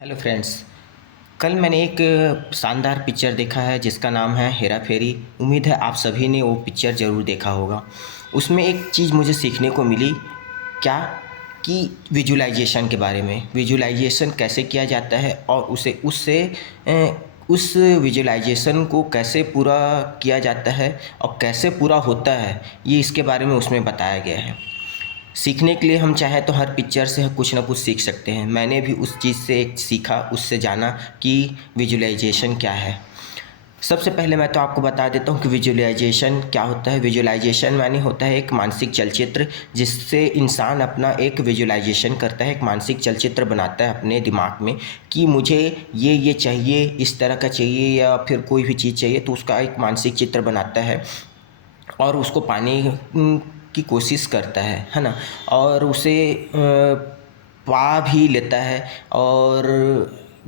Hello friends. कल मैंने एक शानदार पिक्चर देखा है जिसका नाम है हेरा फेरी। उम्मीद है आप सभी ने वो पिक्चर ज़रूर देखा होगा। उसमें एक चीज़ मुझे सीखने को मिली, क्या कि विजुअलाइजेशन के बारे में। विजुअलाइजेशन कैसे किया जाता है और उस विजुअलाइजेशन को कैसे पूरा किया जाता है और कैसे पूरा होता है, ये इसके बारे में उसमें बताया गया है। सीखने के लिए हम चाहें तो हर पिक्चर से कुछ ना कुछ सीख सकते हैं। मैंने भी उस चीज़ से एक सीखा, उससे जाना कि विजुअलाइजेशन क्या है। सबसे पहले मैं तो आपको बता देता हूँ कि विजुअलाइजेशन क्या होता है। विजुअलाइजेशन माने होता है एक मानसिक चलचित्र, जिससे इंसान अपना एक विजुअलाइजेशन करता है, एक मानसिक चलचित्र बनाता है अपने दिमाग में कि मुझे ये चाहिए, इस तरह का चाहिए या फिर कोई भी चीज़ चाहिए, तो उसका एक मानसिक चित्र बनाता है और उसको पाने की कोशिश करता है ना। और उसे पा भी लेता है, और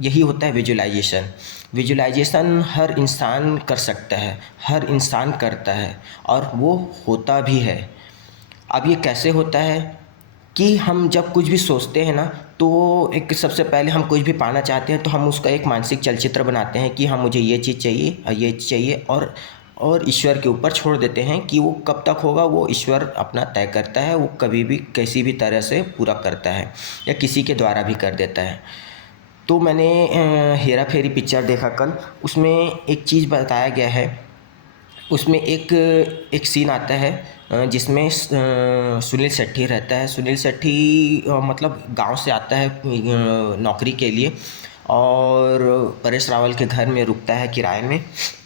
यही होता है विजुअलाइजेशन। विजुअलाइजेशन हर इंसान कर सकता है, हर इंसान करता है और वो होता भी है। अब ये कैसे होता है कि हम जब कुछ भी सोचते हैं ना, तो एक सबसे पहले हम कुछ भी पाना चाहते हैं तो हम उसका एक मानसिक चलचित्र बनाते हैं कि हाँ मुझे ये चीज़ चाहिए और ये चाहिए, और ईश्वर के ऊपर छोड़ देते हैं कि वो कब तक होगा, वो ईश्वर अपना तय करता है। वो कभी भी किसी भी तरह से पूरा करता है या किसी के द्वारा भी कर देता है। तो मैंने हेरा फेरी पिक्चर देखा कल। उसमें एक चीज़ बताया गया है। उसमें एक एक सीन आता है जिसमें सुनील शेट्टी रहता है। सुनील शेट्टी मतलब गांव से आता है नौकरी के लिए, और परेश रावल के घर में रुकता है किराए में।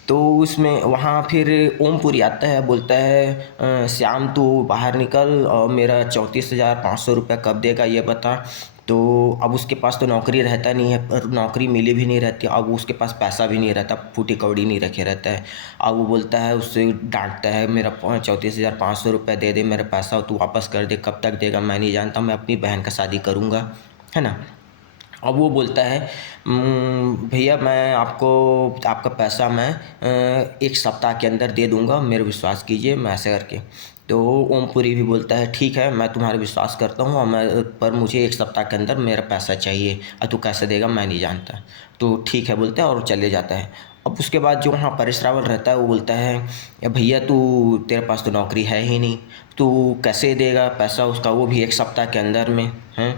तो उसमें वहाँ फिर ओमपुरी आता है, बोलता है श्याम तू बाहर निकल और मेरा 34,500 रुपये कब देगा ये बता। तो अब उसके पास तो नौकरी रहता नहीं है, पर नौकरी मिली भी नहीं रहती, अब उसके पास पैसा भी नहीं रहता, फूटी कौड़ी नहीं रखे रहता है। अब वो बोलता है, उससे डांटता है, मेरा 34,500 रुपये दे दे, मेरा पैसा तू वापस कर दे, कब तक देगा मैं नहीं जानता, मैं अपनी बहन का शादी करूँगा, है ना। अब वो बोलता है भैया मैं आपको आपका पैसा मैं 1 सप्ताह के अंदर दे दूँगा, मेरे विश्वास कीजिए, मैं ऐसे करके। तो ओमपुरी भी बोलता है ठीक है मैं तुम्हारा विश्वास करता हूँ, और मैं पर मुझे 1 सप्ताह के अंदर मेरा पैसा चाहिए, और तू कैसे देगा मैं नहीं जानता। तो ठीक है बोलता है और चले जाता है। अब उसके बाद जो वहाँ परेश रावल रहता है वो बोलता है या भैया तू, तेरे पास तो नौकरी है ही नहीं, तू कैसे देगा पैसा उसका, वो भी 1 सप्ताह के अंदर में हैं।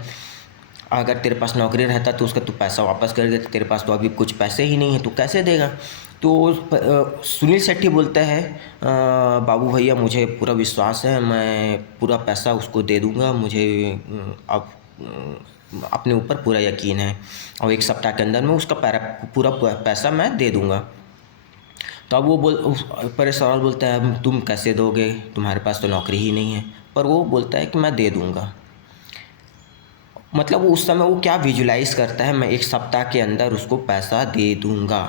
अगर तेरे पास नौकरी रहता तो उसका तू पैसा वापस कर देता, तेरे पास तो अभी कुछ पैसे ही नहीं है, तू कैसे देगा। तो सुनील शेट्टी बोलता है बाबू भैया मुझे पूरा विश्वास है, मैं पूरा पैसा उसको दे दूँगा, मुझे अब अपने ऊपर पूरा यकीन है, और 1 सप्ताह के अंदर में उसका पूरा पैसा मैं दे दूँगा। तो अब वो परेश रावल बोलता है तुम कैसे दोगे, तुम्हारे पास तो नौकरी ही नहीं है। पर वो बोलता है कि मैं दे दूँगा। मतलब वो उस समय वो क्या विजुलाइज़ करता है, मैं 1 सप्ताह के अंदर उसको पैसा दे दूँगा।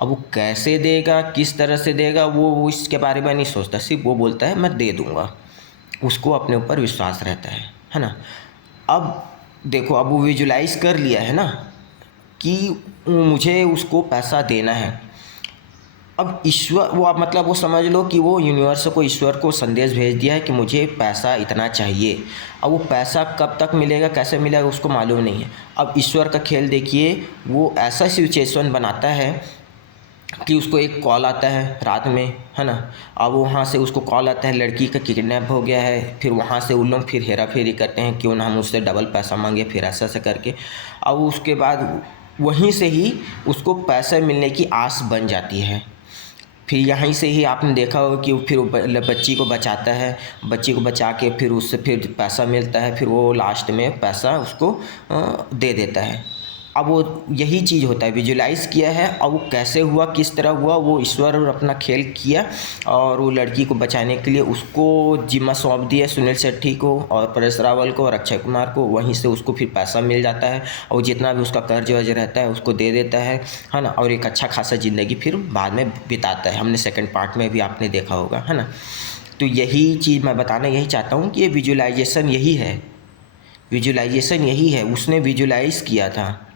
अब वो कैसे देगा, किस तरह से देगा, वो इसके बारे में नहीं सोचता, सिर्फ वो बोलता है मैं दे दूँगा। उसको अपने ऊपर विश्वास रहता है ना। अब देखो, अब वो विजुलाइज़ कर लिया है ना कि मुझे उसको पैसा देना है। अब ईश्वर वो, आप मतलब वो समझ लो कि वो यूनिवर्स को, ईश्वर को संदेश भेज दिया है कि मुझे पैसा इतना चाहिए। अब वो पैसा कब तक मिलेगा, कैसे मिलेगा, उसको मालूम नहीं है। अब ईश्वर का खेल देखिए, वो ऐसा सिचुएशन बनाता है कि उसको एक कॉल आता है रात में, है ना। अब वहाँ से उसको कॉल आता है लड़की का किडनैप हो गया है। फिर वहाँ से उन लोग फिर हेरा फेरी करते हैं, क्यों ना हम उससे डबल पैसा मांगे, फिर ऐसा ऐसा करके। अब उसके बाद वहीं से ही उसको पैसे मिलने की आस बन जाती है। फिर यहीं से ही आपने देखा हो कि फिर वो बच्ची को बचाता है, बच्ची को बचा के फिर उससे फिर पैसा मिलता है, फिर वो लास्ट में पैसा उसको दे देता है। अब वो यही चीज़ होता है, विजुलाइज़ किया है। अब वो कैसे हुआ, किस तरह हुआ, वो ईश्वर अपना खेल किया, और वो लड़की को बचाने के लिए उसको जिम्मा सौंप दिया, सुनील शेट्टी को और परेश रावल को और अक्षय कुमार को। वहीं से उसको फिर पैसा मिल जाता है, और जितना भी उसका कर्ज वर्ज रहता है उसको दे देता है ना। और एक अच्छा खासा ज़िंदगी फिर बाद में बिताता है। हमने सेकंड पार्ट में भी आपने देखा होगा, है ना। तो यही चीज़ मैं बताना यही चाहता हूँ कि ये विजुलाइजेशन यही है, विजुलाइजेशन यही है, उसने विजुलाइज़ किया था।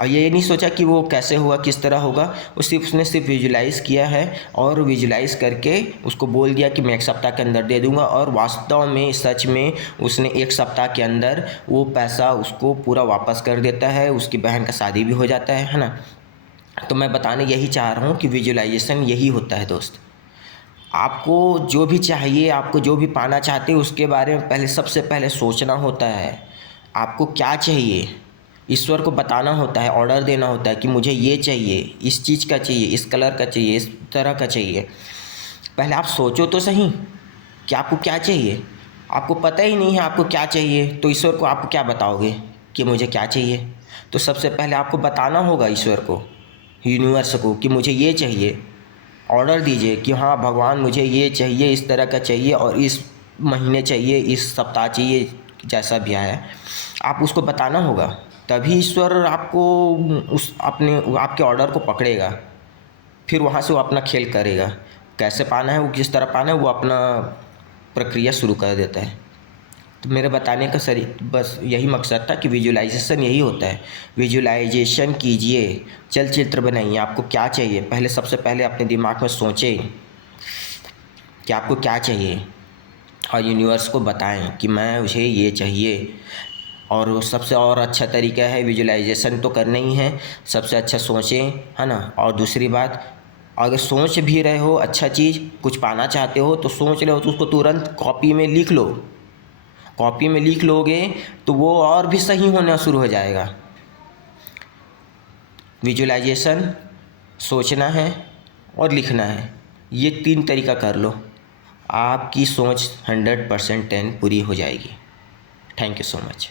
और ये नहीं सोचा कि वो कैसे होगा, किस तरह होगा। उसने सिर्फ विजुलाइज़ किया है और विजुलाइज़ करके उसको बोल दिया कि मैं 1 सप्ताह के अंदर दे दूंगा, और वास्तव में सच में उसने 1 सप्ताह के अंदर वो पैसा उसको पूरा वापस कर देता है। उसकी बहन का शादी भी हो जाता है ना। तो मैं बताने यही चाह रहा हूँ कि विजुलाइजेशन यही होता है दोस्त। आपको जो भी चाहिए, आपको जो भी पाना चाहते हो, उसके बारे में पहले सबसे पहले सोचना होता है। आपको क्या चाहिए ईश्वर को बताना होता है, ऑर्डर देना होता है कि मुझे ये चाहिए, इस चीज़ का चाहिए, इस कलर का चाहिए, इस तरह का चाहिए। पहले आप सोचो तो सही कि आपको क्या चाहिए। आपको पता ही नहीं है आपको क्या चाहिए, तो ईश्वर को आप क्या बताओगे कि मुझे क्या चाहिए। तो सबसे पहले आपको बताना होगा ईश्वर को, यूनिवर्स को, कि मुझे ये चाहिए। ऑर्डर दीजिए कि हाँ भगवान मुझे ये चाहिए, इस तरह का चाहिए, और इस महीने चाहिए, इस सप्ताह चाहिए, जैसा भी आया आप उसको बताना होगा। तभी ईश्वर आपको उस अपने आपके ऑर्डर को पकड़ेगा। फिर वहाँ से वो अपना खेल करेगा। कैसे पाना है, वो किस तरह पाना है, वो अपना प्रक्रिया शुरू कर देता है। तो मेरे बताने का बस यही मकसद था कि विजुलाइजेशन यही होता है। विजुलाइजेशन कीजिए, चलचित्र बनाइए। आपको क्या चाहिए पहले, सबसे पहले अपने दिमाग में सोचें कि आपको क्या चाहिए, और यूनिवर्स को बताएं कि मुझे ये चाहिए। और वो सबसे और अच्छा तरीका है, विजुलाइजेशन तो करना ही है, सबसे अच्छा सोचें, है ना। और दूसरी बात, अगर सोच भी रहे हो अच्छा चीज़, कुछ पाना चाहते हो, तो सोच रहे हो तो उसको तुरंत कॉपी में लिख लो। कॉपी में लिख लोगे तो वो और भी सही होना शुरू हो जाएगा। विजुलाइजेशन, सोचना है और लिखना है, ये 3 तरीका कर लो, आपकी सोच 100% 10 पूरी हो जाएगी। Thank you so much.